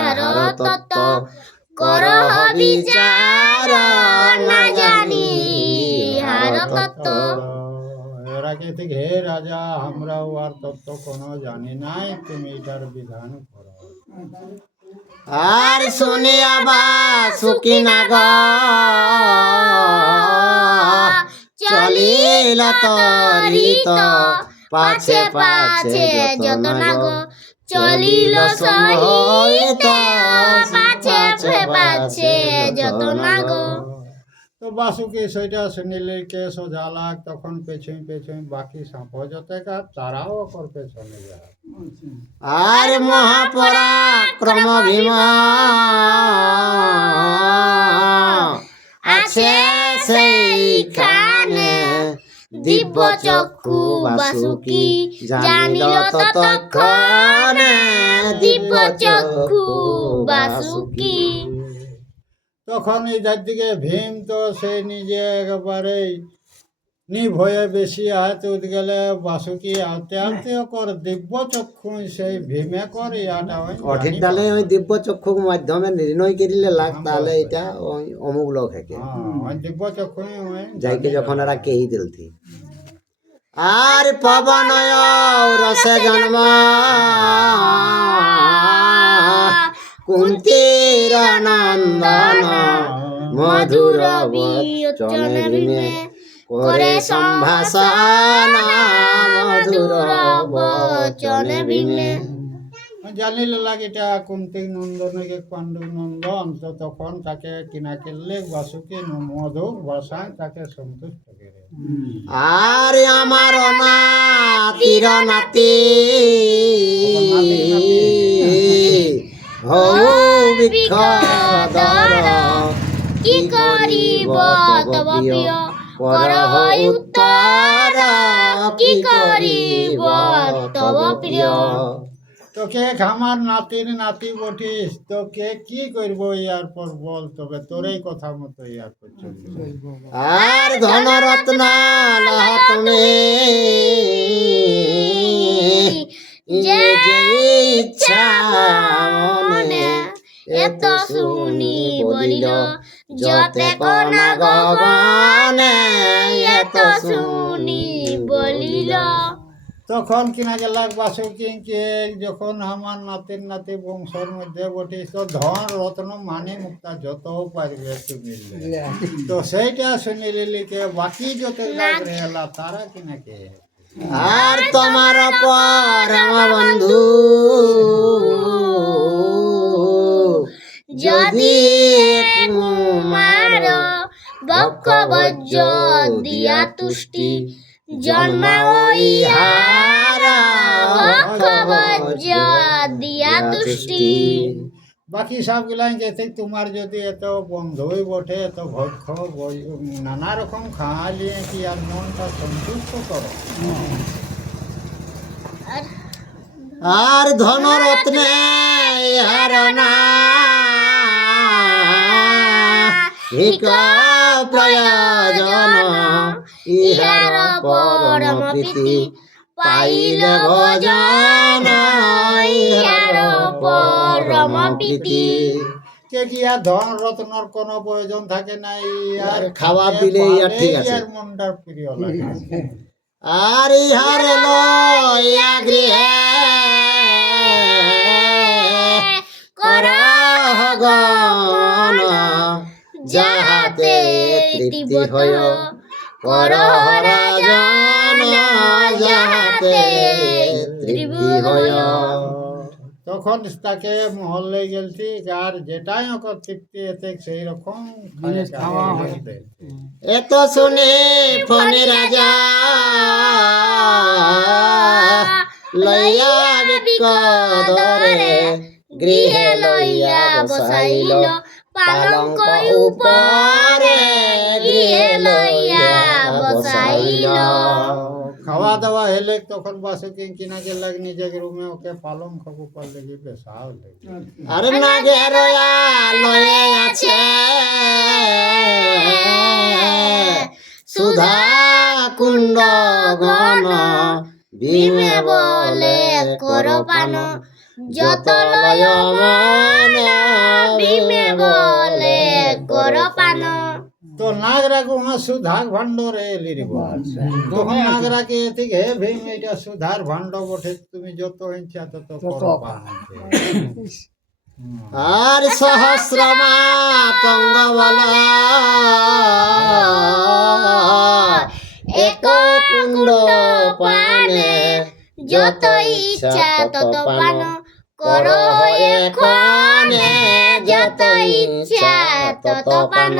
আর তত্ত্ব কর বিচার না জানি আর তত্ত্ব। এরা কে থেকে হে রাজা আমরাও আর তত্ত্ব কোনো জানি নাই তুমি এটার বিধান করো। আর শুনিয়া বাসুকি নাগ চলিল তরিত পাছে পাছে যত নাগ চলিল সহিত পাছে পাছে যত নাগ। তো বাসুকি সেটা শুনিলে কে সোজা লাগ তখন পেছন পেছন বাকি সাপ যতেকা তারাও ওকর পেছনে যায়। আর মহাপরাক্রম ভীম আছে সেইখানে দিব্য চক্ষু বাসুকি জানিল ততক্ষণে দিব্য চক্ষু বাসুকি। তখন এই দিকে ভীম তো সে নিজে একেবারে নিভয়ে বেশি হাতে উঠে গেলে বাসুকি আলতে আলতে কর দিব্য চক্ষু সেই ভীমে কর ইয়াটা অঠিক ডালে ওই দিব্য চক্ষুর মাধ্যমে নির্ণয় করিলে লাগ তাহলে এটা ওই অমুক লোক হেকে দিব্য চক্ষু যাইকে যখন এরা কেহি দিলথি। আর পবন রসে জন্ম কুন্তির নন্দন মধুর বচনে ভীমে করে সম্ভাষণ মধুর বচনে ভীমে। জানিলে লাগিটা কুন্তি নন্দনকে পাণ্ডু নন্দন, তো তখন তাকে কিনা করলে বাসুকি মধু বসান তাকে সন্তুষ্ট করে। আর আমার নাতির নাতি হৌ বিখ্যাত কি করিব তব প্রিয় কর উত্তর, কি করিব তব প্রিয়। তোকে আমার নাতির নাতি বটিস, তোকে কি করব ইয়ার পর বল, তবে তোরই কথা মতো ইয়ার পর চলবে। আর ধনরত্ন লহ তুমি যে যে ইচ্ছা মনে, এত শুনি বলিল যতে কনা গগনে, এত শুনি বলিল। তখন কিনা গেল বাসুকিকে, যখন আমার নাতির নাতি বংশের মধ্যে বটিস, তো ধন রত্ন মানে মুক্তা যত পারবে তুমি নিলে। তো সেইটা শুনি লিলিকে বাকি যত জাগরে এলা তারা কিনা কে। আর তোমার পরম বন্ধু যদি কুমার বক্ষ বজ্র দিয়া তুষ্টি, জন্মাও ইহারা বক্ষ বজ্র দিয়া তুষ্টি। বাকি সবগুলাই গেছে, তোমার যদি এত বন্ধুই বটে, এত ভক্ষ নানা রকম খাওয়ালিয়ে কি আর মনটা সন্তুষ্ট করো। আর ধনরত্নে হারনা ভিক প্রয়োজন, ইহার পরম প্রীতি পাইলে ভজন, ইহার পরম প্রীতি। কে কি আর ধন রত্নর কোনো প্রয়োজন থাকে নাই, আর খাওয়া দিলেই আর ঠিক আছে। আর মনটার প্রিয় লাগে। আর ইহার লইয়া গৃহে করহ গমন, যাহাতে তৃপ্তি হয় করহ রাজন, যাহাতে তৃপ্তি হয়। তখন তাকে মহল্লে গেলছি, আর যেটাই ওকে তৃপ্তি এতে সেই রকম খাওয়া হয়েছে। এত শুনে ফণি রাজা লইয়া বিকদরে, গৃহে লইয়া বসাইল পালঙ্ক উপরে, গৃহে লইয়া বসাইল। খাওয়া দাওয়া হেলে তখন বাসুকি কিনা গেলে নিজের রুমে ওকে পালঙ্ক উপর লেগে বেসাও লেগে। আর নাগে রয়া লয়ে আছে সুধা কুণ্ড গণ, ভীমে বলে কর পান যত লয় মন, ভীমে বলে কর পান। তো নাগরাকে সুধার ভাণ্ডরে এলি রে। তখন নাগরাকে থেকে হে ভীম, এটা সুধার ভাণ্ড বটে, তুমি যত ইচ্ছা তত করো পান। আর সহস্র মাতঙ্গ বল এক কুণ্ড পানে, যত ইচ্ছা তত পান কর এখনে, যত ইচ্ছা তত পান।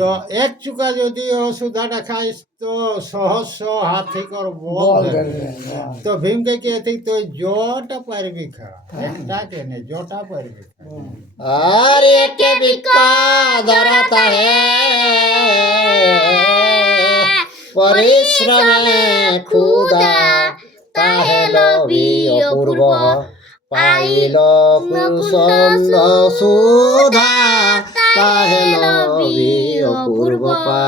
তো এক চুকা যদি ও সুধাটা খাইস, তো সহস্র হাতিকর বল দেবে। তো ভীমকে কে ঠিক তো জটা পারবি খা, একটা কেনে জটা পারবি খা। আর একে বিকদরতা হে পরিশ্রমে ক্ষুধা, তাহে লবি অপূর্ব পাইল কুসন্দ সুধা, তাহে লবি অপূর্ব পা।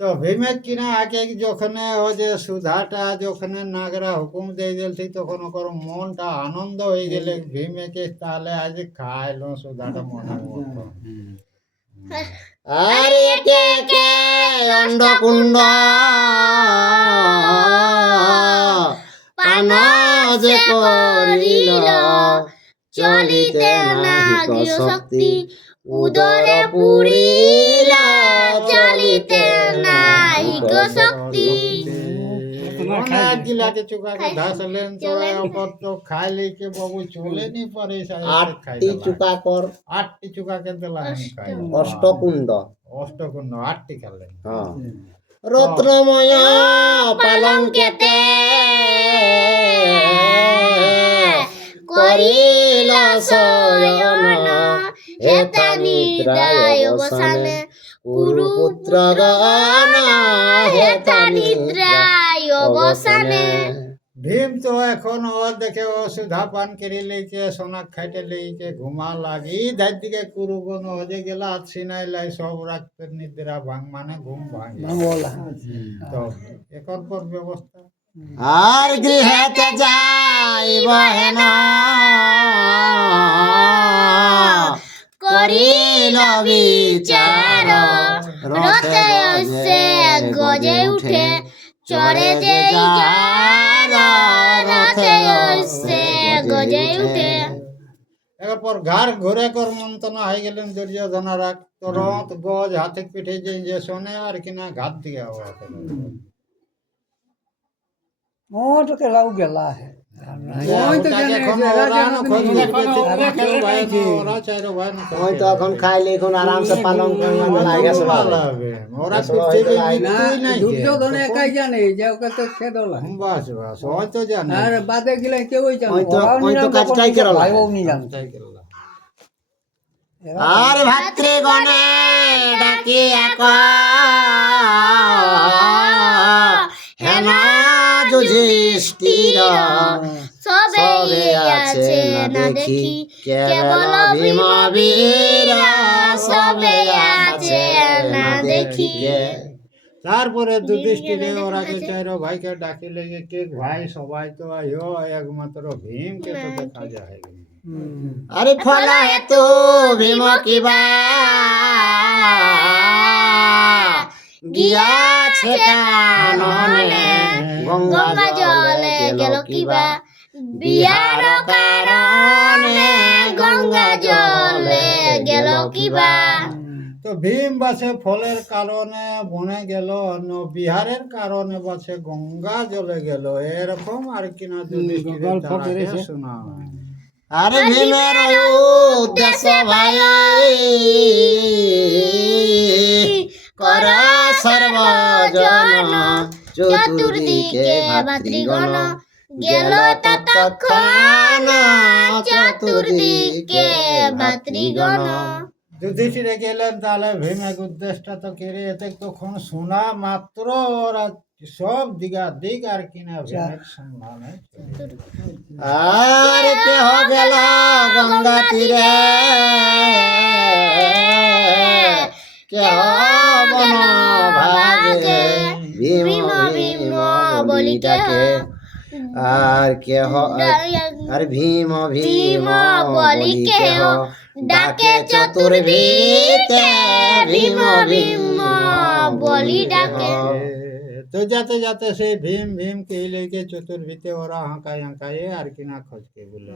তো ভীমের কিনা আগে যখন ও যে সুধাটা যখন নাগরা হুকুম দিয়ে দিলছি, তখন ওর মনটা আনন্দ হয়ে গেলে ভীমেকে, তাহলে আজ খাইল সুধাটা মনে মতো। আর একে একে অন্ডকুণ্ড পান যে করিল, চলিতে নাহি শক্তি উদরে পুরিল, চলিতে নাহি শক্তি। এক গিলাকে চুকাকে ধাসলেন তোরা অপর তো খাইলে কে বাবু চলেনি পরে আটটি চুকা কর 8টি চুকাকে দিলা খাই অষ্টকুণ্ড অষ্টকুণ্ড 8টি খেলেন হ্যাঁ রত্নময় পালঙ্কেতে করিল শয়ন হেতা নিদ্রায় অবসানে কুরুপুত্র গণ হেতা নিদ্রায় অবসানে ভীম তো এখন ও দেখে ও সুধা পান করে লেকে সোনা খাইতে লেকে ঘুমা লাগি যার দিকে কুরুগণ হয়ে গেল সিনাই লাই সব রাখতে নিদ্রা ভাঙ মানে ঘুম ভাঙে তো এখন পর ব্যবস্থা আর গৃহেতে যাইব হেন করিল বিচার রথে সে গজে উঠে চড়ে যে যার রথে সে গজে উঠে এরপর ঘর ঘুরে কর মন্ত্রণা হয়ে গেলেন দুর্যোধনারা তো রথ গজ হাতে পিঠে যে শোনে আর কিনা ঘাত দিয়ে तो केला गेला है ওই তো এখন খাইলে এখন আরামসে পালন করে লাগে সবাই ওরা দুর্যোধন একাই জানে যে ওকে তো খেদলা বাস বাস ওই তো জানে আর বাদে গেলে কেউই জানে ওই তো কাজটাই করলা ভাইও নি জানে আর ভাতৃগণে ডাকি এক হেন যুধিষ্ঠির সবে আছে না দেখি কেবল ভীম বীর সবে আছে না দেখি তারপরে যুধিষ্ঠিরে ওরা যে চার ভাইকে ডাকিলে কে ভাই সবাই তো আইও একমাত্র ভীমকে তো দেখা যায় আরে ফল হেতু ভীম কিবা গিয়াছে কাননে গঙ্গা জলে গেল কিবা বিয়ার কারণে গঙ্গা জলে গেল কিবা তো ভীম বাসে ফলের কারণে বনে গেল অন্য বিহারের কারণে বাসে গঙ্গা জলে গেল এরকম আর কিনা যুধিষ্ঠির শোনা আরে ভীমের উদ্দেশ্য ভাই কর সর্বজন চতুর্দিকে ভাতৃগণ গেল ততক্ষণ চতুর্দিকে ভাতৃগণ যুধিষ্ঠিরে গেলেন তাহলে ভীমের উদ্দেশ্যটা তো কেড়ে এতে তখন শোনা মাত্র ওরা সব দিক আর কিনা ভীমের সন্ধানে আর কেহ গেল গঙ্গা তীরে কেহ বন ভাগে ভীম ভীম বলিটাকে আর কেহ আর ভীম ভীম বলি কেহ ডাকে চতুর্ভীতে ভীম ভীম বলি ডাকে তো যাতে যাতে সেই ভীম ভীম কে লেগে চতুর্ভীতে ওরা হাঁকায় আর কিনা খোঁজকে বলে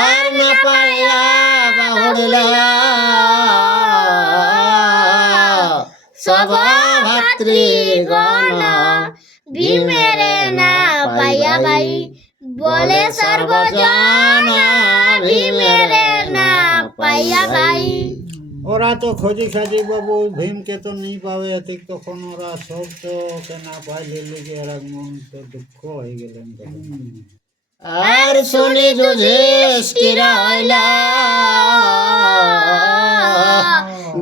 আর না পাইয়া বাহুড়িল সব ভাতৃগণ ভীমের না পাইয়া ভাই বলে সর্বজন ভীমের না পাইয়া ভাই ওরা তো খোঁজি খাজি বাবু ভীমকে তো নেই পাবে এতে তখন ওরা সব তো ওকে না পাইলে লেগে এরা মন তো দুঃখ হয়ে গেলেন আর শুনি যুধিষ্ঠির হইলা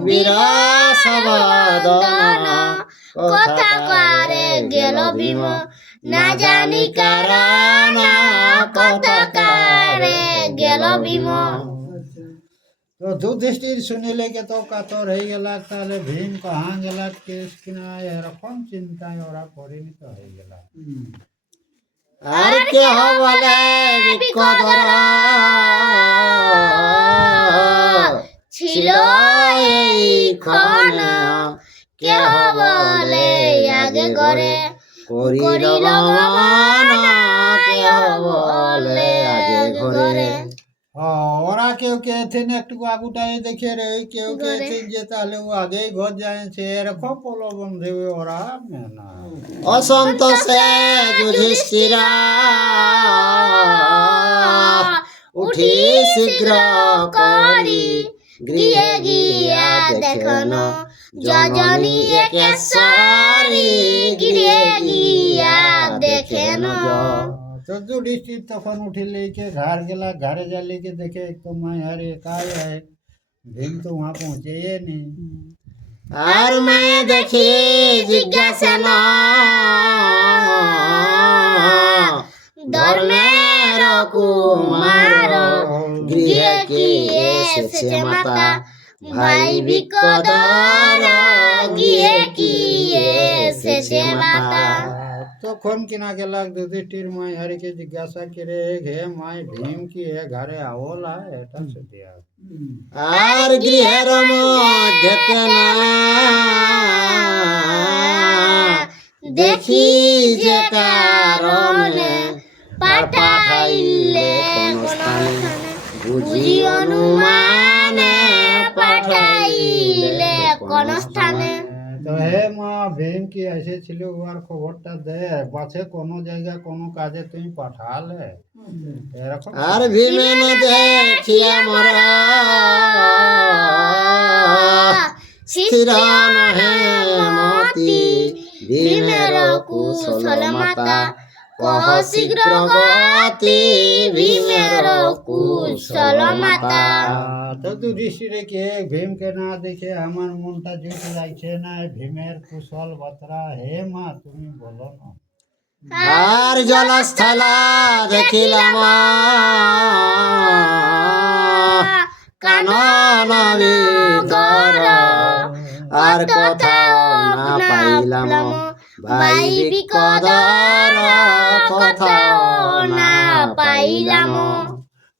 বীর সবদন কথা কারে গেল ভীম না জানি কারণ কথা কারে গেল ভীম তো যুধিষ্ঠির শুনিলে কে তো কাতর হয়ে গেল তাহলে ভীম কাহা গেল কেস কিনা এরকম চিন্তায় ওরা পরিণত হয়ে গেল আর কেহ বলে বিকদর ছিল এইখন কেহ বলে আগে করে করিল গমন কেহ বলে আগে ঘরে ওরা কেউ কেছেন একটু আগুটাই দেখে রে, কেউ কেছেন যে তাহলে ও আগেই ঘর যাচ্ছে, এরকম প্রলোভন দেবে ওরা না। অসন্তোষে যুধিষ্ঠিরা উঠি শীঘ্র করি গৃহে গিয়া দেখন যজনী একেশ্বরী গৃহে গিয়া দেখেন। तो युधिष्ठिर तখন उठे लेके घर गेला, घरे जा लेके देखे तो मैं अरे काय है, भीम तो वहाँ पहुँचे ही नहीं। আর মায়ে দেখি জিজ্ঞাসা ন ধর্মের কুমার গৃহে কি এসেছে মাতা ভাই বিকদর গৃহে কি এসেছে মাতা। তখন কিনা গেলা যুধিষ্ঠির মাই হরিকে জিজ্ঞাসা করে, হে মাই ভীম কি এ ঘরে আওলা, এটা সুধিয়া। আর গৃহের মধ্যে না দেখি যে কারণে পাঠাইলে কোন স্থানে বুঝি অনুমানে পাঠাইলে কোন স্থানে। তো হে মা ভীম কি এসেছিল ওর খবরটা দে, পাছে কোনো জায়গা কোনো কাজে তুমি পাঠালে এরকম। আর ভীমেন দেখিয়া মরা স্থির নহে মতি ভীমের কুশল মাতা কহ শীঘ্র গতি ভীমের কুশল মাতা। তো যুধিষ্ঠিরে কে ভীমকে না দেখে আমার মনটা জুটে যাচ্ছে না, ভীমের কুশল বার্তা হে মা তুমি বলো না। আর জলস্থলা দেখিলাম কানন বিগর আর কোথাও না পাইলাম ভাই বিকদর কোথাও না পাইলাম।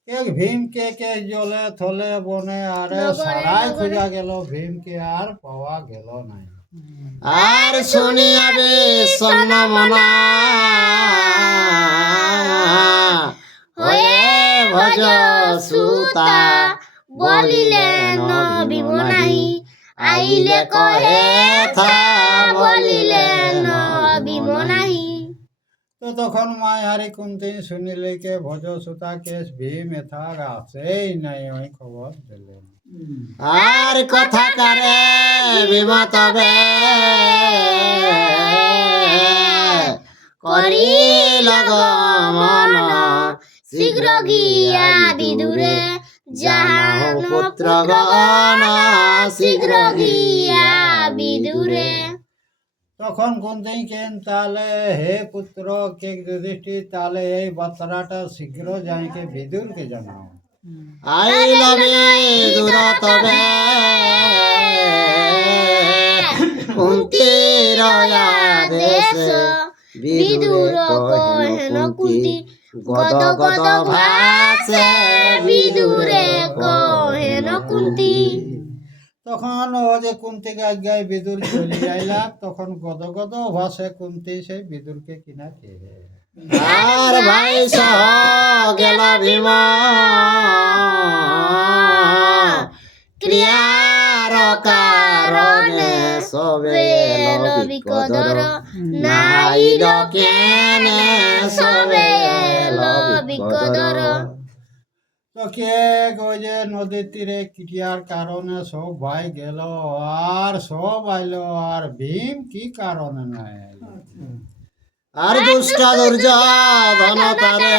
এক ভীমকে কে জলে থলে বনে আরে সারাই খোঁজা গেল, ভীমকে আর পাওয়া গেল নাই। আর শুনিয়া বিষণ্ণ মনা হয়ে ভজ সুতা বলিলেন ভীম নাহি আইলে কহে থা বলিলেন ভীম নাহি। তো তখন মায় হারি কুন্তি শুনিলে কে ভজ সুতা কে ভীম এথার আসেই নাই, ওই খবর দিলেন। আর কথা কারে ভীম তবে করিল গমন শীঘ্র গিয়া বিদুরে জানাও পুত্র গণ শীঘ্র গিয়া বিদুরে। তখন কুন্তি কেন তাহলে হে পুত্র কে যুধিষ্ঠির তাহলে এই বার্তাটা শীঘ্র যাইকে বিদুরকে জানাও। আইল বিদুর তবে কুন্তির আদেশ বিদুর কহেন কুন্তি গদ গদ ভাসে বিদুরে কহেন কুন্তি। তখন ও যে কুন্তিকে আজ্ঞায় বিদুর চলে যাইলা, তখন গদ গদ ভাসে কুন্তি সেই বিদুরকে কিনা কে। আর ভাই সহ গেল ভীম ক্রিয়ার কারণে সবে এল বিকদর নাইল কেনে সবে এল বিকদর। তো কে ওই যে নদীর তীরে ক্রিয়ার কারণে সব ভাই গেল, আর সব আইলো, আর ভীম কি কারণে নাই আইলো। আর দুষ্ট দুর্যোধন তারে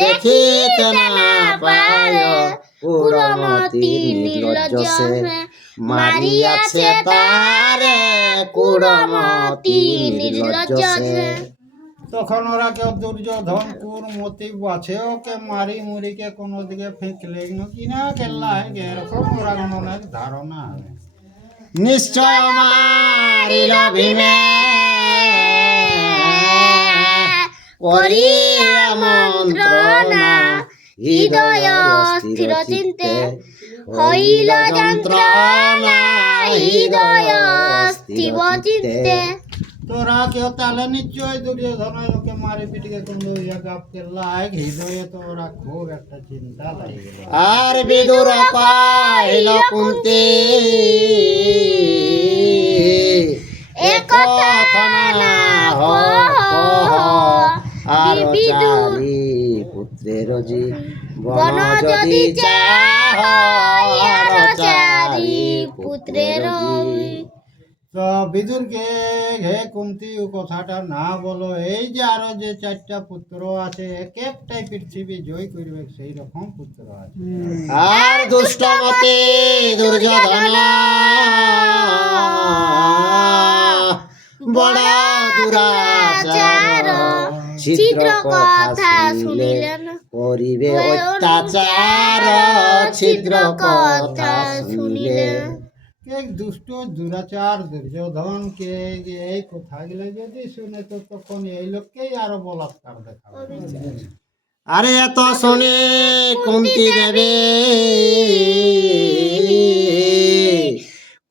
দেখিতে না পায় কুড়মতি নির্লজ্জ সে মারিয়াছে তারে কুড়মতি নির্লজ্জ সে। তখন ওরা কেউ দুর্যোধন কুড়মতি বাছে ওকে মারি মুড়িকে কোনো দিকে ফেঁকলে কিনা কেল্লা এরকম ওরা মনের ধারণা। নিশ্চয় মারিল ভীমে করিয়া মন্ত্রণা হৃদয় স্থির চিন্তে হইল যন্ত্রণা হৃদয় স্থির চিন্তে। তোরা কেউ তাহলে নিশ্চয় দুর্যোধনের ওকে মারি পিটিকে কিন্তু ইয়া গাপ কেল্লায় হৃদয়ে তো ওরা খুব একটা চিন্তা লাগে গেল। আর বিদুর কইল কুন্তি এ কথা না কহ আর চারি পুত্রের জীবন যদি চাহ আর চারি পুত্রের তো বিদুরকে হে কুন্তি ও কথাটা না বলো, এই যে আরো যে 4টা পুত্র আছে এক একটাই পৃথিবী জয় করবে সেই রকম পুত্র আছে। আর দুষ্টমতি দুর্যোধন বড় দুরাচার ছিদ্র কথা শুনিলেন করিবে অত্যাচার ছিদ্র কথা শুনিলেন। এক দুষ্ট দুরাচার দুর্যোধন কে এই কথাগুলো যদি শুনে তো তখন এই লোককেই আরো বলাৎকার দেখাবে। আরে এত শুনে কুন্তি দেবী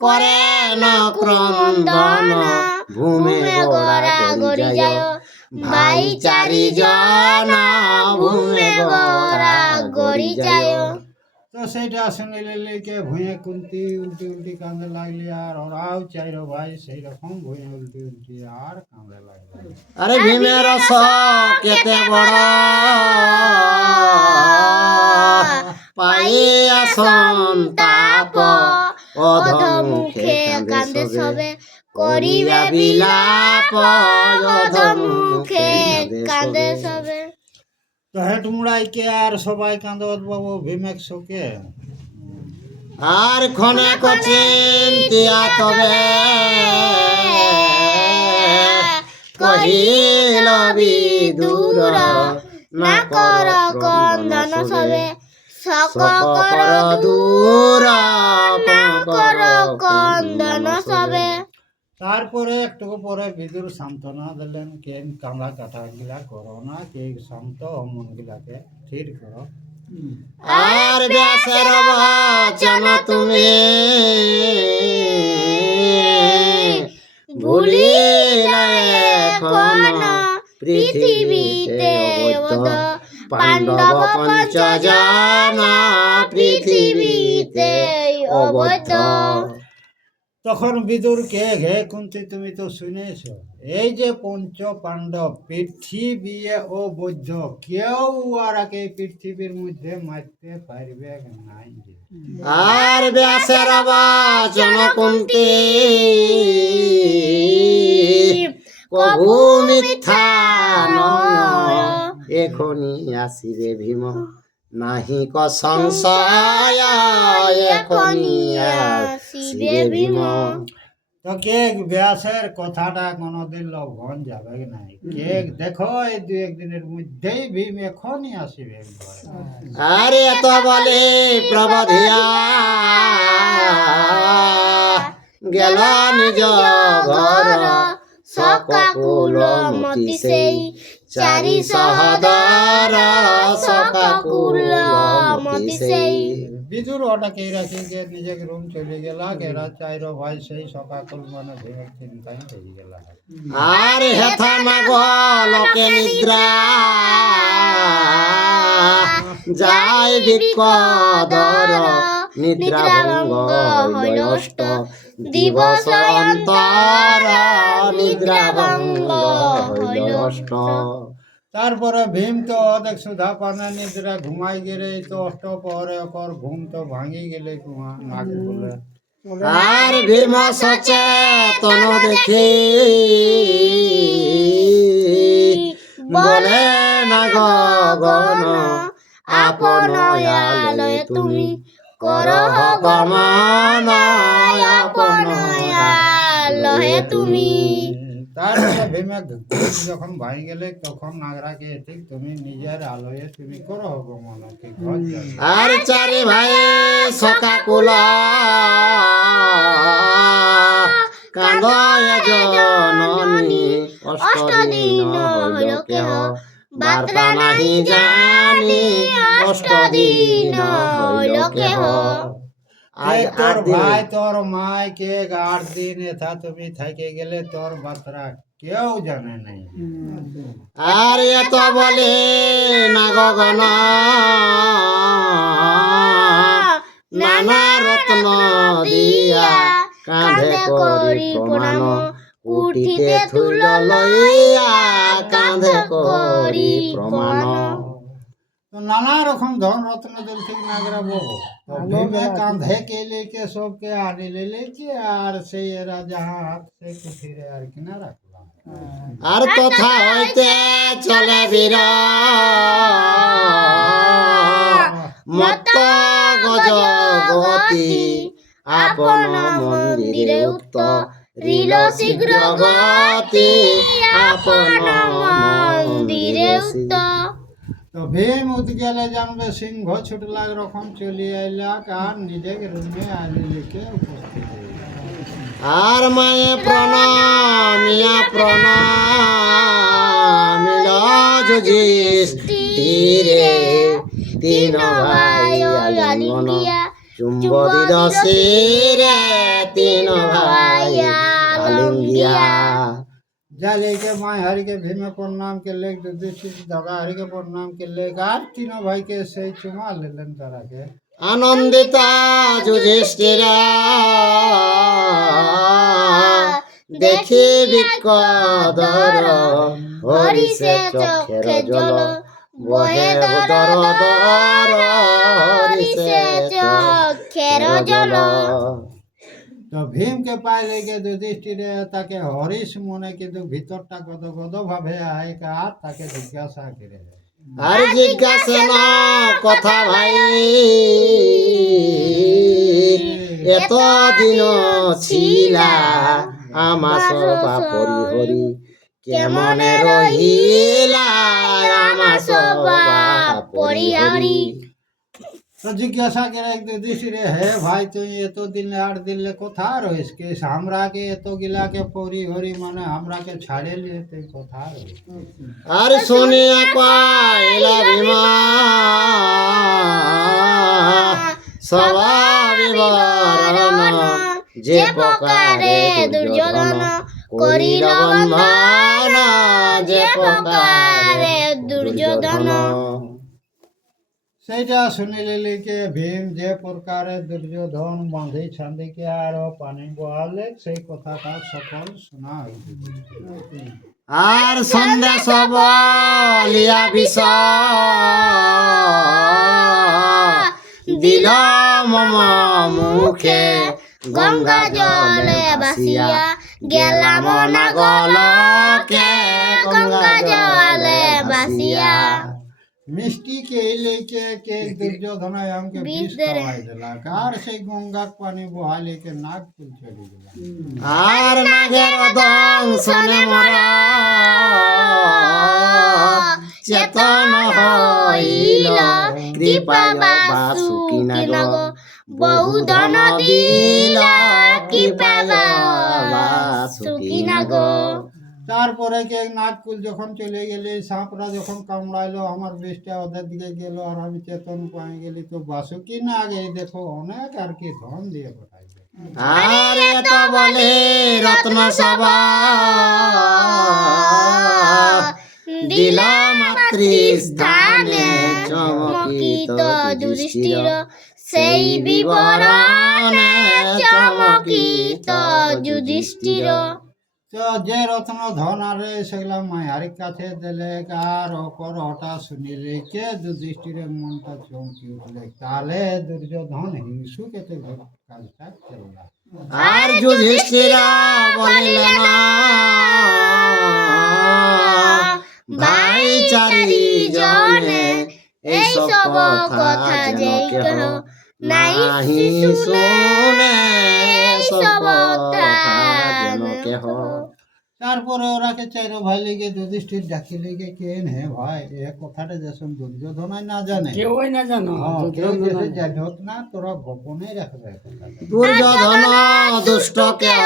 করে না ক্রন্দন ভূমে গোড়া গড়ি যায় ভাই চারি জন ভূমে গোড়া গড়ি যায়। তো সেইটা শুনিলে লেকে ভুঁয়ে কুন্তি উল্টি উল্টি কাঁদে লাগলি, আর ওরাও 4 ভাই সেই রকম ভুঁয়ে উল্টি উল্টি আর কাঁদে লাগলি। আরে ভীমের কেতে বড় পাইয়া সন্তাপ অধমুখে কান্দে সবে করিয়া বিলাপ অধমুখে কান্দে সবে। তো হেট মুড়াইকে আর সবাই কান্দত বাবু ভীমেক শোকে। আর ক্ষণে চিন্তিয়া তবে কহিল বিদুর না কর ক্রন্দন সবে শক কর দূর কর ক্রন্দন সবে। তারপরে একটু পরে বিদুর সান্ত্বনা দিলেন, কেন কাঁদা কাটা গিলা করো না, কে শান্ত মন গিলাকে স্থির করো। আর ব্যাসের বচন তুমি ভুলিলে এখন পৃথিবীতে অবৈধ পাণ্ডব পঞ্চজন পৃথিবীতে অবৈধ। তখন বিদুর কে ঘে কুন্তি তুমি তো শুনেছ, এই যে 5 পাণ্ডব পৃথিবী ও বৈধ, কেউ আর আগে পৃথিবীর মধ্যে মারতে পারবে নাই। আর ব্যাসের বচন কুন্তি কভু মিথ্যা নয় এখনি আসিবে ভীম নাহি ক সংশয় এখনি আসিবে ভীম। তো কে ব্যাসের কথাটা কোনোদিন লঙ্ঘন যাবে নাই। কে দেখো এই 2-1 দিনের মধ্যেই ভীম এখনই আসিবে। আরে এত বলে প্রবধিয়া গেল নিজ ঘর সকাকুল মতি সেই চারি সহদর সকাকুল মতি সেই। বিদুর ওটাকে রাখি যে নিজের রুম চলে গেল, এরা 4 ভাই সেই সকাকুল মানে ভীমের চিন্তায় হয়ে গেল। আর হেথা না লোকে নিদ্রা যাই বিকদর নিদ্রা ভঙ্গ হইল অষ্ট দিবস অন্তর নিদ্রা ভঙ্গ হইল অষ্ট। তারপরে ভীম তো অনেক সুধা পানে নিদ্রা ঘুমাই গেলে, তো অষ্টপহরে ওকর ঘুম তো ভাঙি গেলে নাক বলে। আর ভীম সচেতন দেখি বলে না গগন আপন আলয়ে তুমি করহ গমন আপন আলয়ে তুমি। তারপরে ভীমে যখন ভাই গেলে তখন নাগরাকে ঠিক তুমি নিজের আলোয়ে তুমি করো গমন, কি ঘর যাবে। আর 4 ভাই সকাকুল কান্দয় জননী অষ্টদিন হইল কেহ বার্তা নাহি জানি অষ্টদিন হইল কেহ। আজ তোর 8 দিন ভাই তোর মাই কে 8 দিন এথা তুমি থেকে গেলে তোর বাতরা কেউ জানে নাই। আর এত বলে না গগন নানা রত্ন দিয়া কাঁধে করি প্রণাম কুটিতে তুল লইয়া কাঁধে করি প্রমাণ। তো নানা রকম ধন রত্ন দিল ঠিক নাগরাবো তো ভীমে কাঁধে কে লেকে সবকে আনি লেকে আর সেই এরা যাহা সে কুঠিরে আর কিনা রাখলাম। আর তথা হইতে চলে বীর মত গজগতি আপন মন্দিরে উত্তর রিল শীঘ্র গতি আপন মন্দিরে উত্তর। তো ভীম উঠ গেলে জানবে সিংহ ছুটলা রকম চলি আইলাক আর নিজে রুমে আনি লেকে উপস্থিত হইল। আর মায়ে প্রণামিয়া প্রণামিল যুধিষ্ঠিরে তিন ভাই আলিঙ্গিয়া চুম্ব দিল শিরে তিন ভাই আলিঙ্গিয়া। जाले के माँ हरि के भीम प्रणाम के लेक युधिष्ठिर दादा हरि के प्रणाम के लेक आर तीनों भाई के से चुमा लेलन तारा के আনন্দিতা যুধিষ্ঠিরা দেখি বিকদর হরিষে চক্ষের জল বহে দর দর হরিষে চক্ষের জল। तो भीम के पाए लेके युधिष्ठिर ताके हरिश मने किंतु भीतरटा गद गद भावे आए का ताके जिज्ञासा करे আর জিজ্ঞাসা না কথা ভাই এত দিন ছিলা আমা সবা পরিহরি কেমনে রহিলা আমা সবা পরিহরি। तो जिज्ञासा करे युधिष्ठिर है भाई तो ये तो दिन 8 दिन ले कोथा रहिस के हमरा के तो गिला के परी हरि माने हमरा के छाड़े लिए ते कोथा रहिस। আর শুনিয়া কইলা ভীমা সবা বিবরণ যে প্রকারে দুর্যোধন করিল বন্ধন যে প্রকারে দুর্যোধন। সেইটা শুনিলে লিখে ভীম যে প্রকারে দুর্যোধন বাঁধি ছান্দিকে আর পানি বহালে সেই কথাটা সকল শোনা হইল। আর সন্দেশ বলিয়া বিষ দিল মম মুখে গঙ্গা জলে ভাসিয়া গেলাম না গলকে গঙ্গা জলে ভাসিয়া। मिष्टी के लेके के दुर्योधन हमके विष खवाई देला कार से गंगा के पानी बहा लेके नागपुर चली गेला। আর নাগের দংশনে মরা চেতন হইল কৃপা বাসুকি নাগ বহু ধন দিল কৃপা বাসুকি নাগ। তারপরে কে নাগপুর যখন চলে গেলে সাপরা যখন কামড়াইলো আমার বিষটা ওদের দিকে গেল আর আমি চেতন পাই গেলি তো বাসুকি না আগে দেখো অনেক আর কি ধন দিয়ে পাঠাইলো। আর এত বলে রত্ন সভা দিল মাতৃস্থানে চমকিত যুধিষ্ঠির সেই বিবরণে চমকিত যুধিষ্ঠির। তো যে রত্ন ধন আর সেগুলা মায়ারির কাছে দিলে আর অপর হঠা শুনিলে কে যুধিষ্ঠিরের মনটা চমকি উঠলে তাহলে দুর্যোধন হিংসু কেতে কাজটা করলা। আর যুধিষ্ঠির বলিলেন ভাই চারি জনে এই সব কথা যেই কেহ নাহি শুনে সব কথা যেন কেহ। তারপরে ওরাকে চাইরো ভাই লেগে যুধিষ্ঠির ডাকি লেগে কেন হে ভাই এ কথাটা যেসব দুর্যোধনাই না জানে কেউই না জানো কেউ যেসে জানত না তোরা গোপনে রাখবে কথাটা। দুর্যোধন দুষ্ট কেহ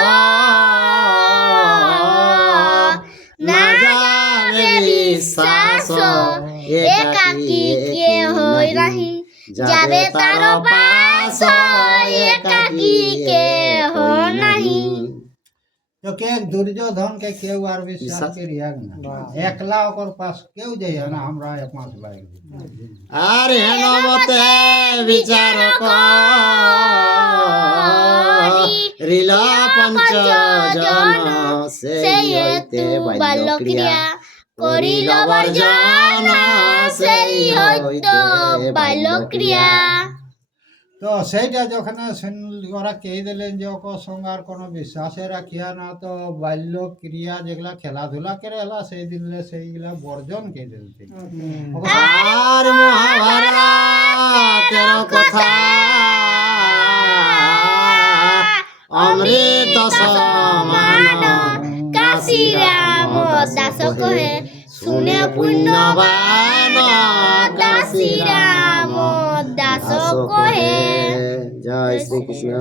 না যাবে বিশ্বাস একাকী কে হই নাহি যাবে তার পাশ আশয় একাকী কেহ নাহি। তো কে দুর্যোধনকে কেউ আর বিশ্বাস করিয়াক না, একলা ওকর পাশ কেউ যাইয়া না, আমরা এক মাস বাইক আর হেন মতে বিচার করিল পঞ্চজন, সেই হইতে বাল্যক্রিয়া করিল বর্জন, সেই হইতে বাল্যক্রিয়া। তো সেইটা যখন ওরা কে দিলেন যে ওকর সঙ্গে আর কোনো বিশ্বাসে রাখিয়া না, তো বাল্য ক্রিয়া যেগুলা খেলাধুলা করে এলা সেই দিলে সেইগুলা বর্জন কে দিলতে। আর মহাভারতের কথা অমৃত সমান, কাশী রাম দাস কহে শুনে পুণ্যবান, কাশী রাম দাস কহে। জয় শ্রীকৃষ্ণ।